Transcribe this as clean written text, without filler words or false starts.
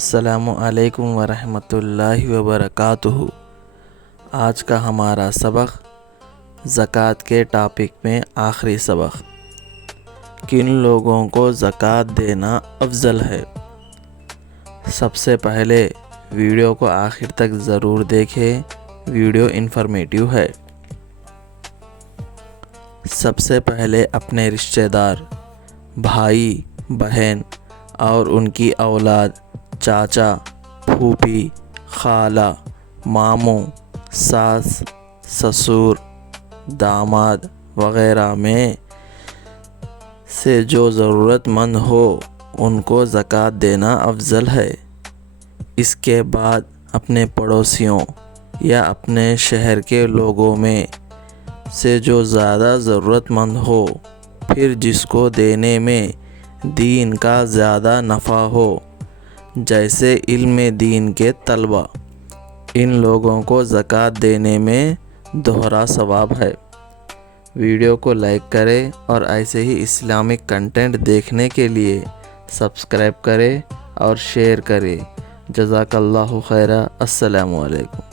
السلام علیکم ورحمۃ اللہ وبرکاتہ۔ آج کا ہمارا سبق زکوٰۃ کے ٹاپک میں آخری سبق، کن لوگوں کو زکوٰۃ دینا افضل ہے۔ سب سے پہلے ویڈیو کو آخر تک ضرور دیکھیں، ویڈیو انفارمیٹیو ہے۔ سب سے پہلے اپنے رشتہ دار، بھائی بہن اور ان کی اولاد، چاچا، پھوپھی، خالہ، ماموں، ساس، سسر، داماد وغیرہ میں سے جو ضرورت مند ہو ان کو زکوٰۃ دینا افضل ہے۔ اس کے بعد اپنے پڑوسیوں یا اپنے شہر کے لوگوں میں سے جو زیادہ ضرورت مند ہو، پھر جس کو دینے میں دین کا زیادہ نفع ہو، جیسے علم دین کے طلبہ، ان لوگوں کو زکوٰۃ دینے میں دوہرا ثواب ہے۔ ویڈیو کو لائک کریں اور ایسے ہی اسلامک کنٹینٹ دیکھنے کے لیے سبسکرائب کریں اور شیئر کریں۔ جزاک اللہ خیرا۔ السلام علیکم۔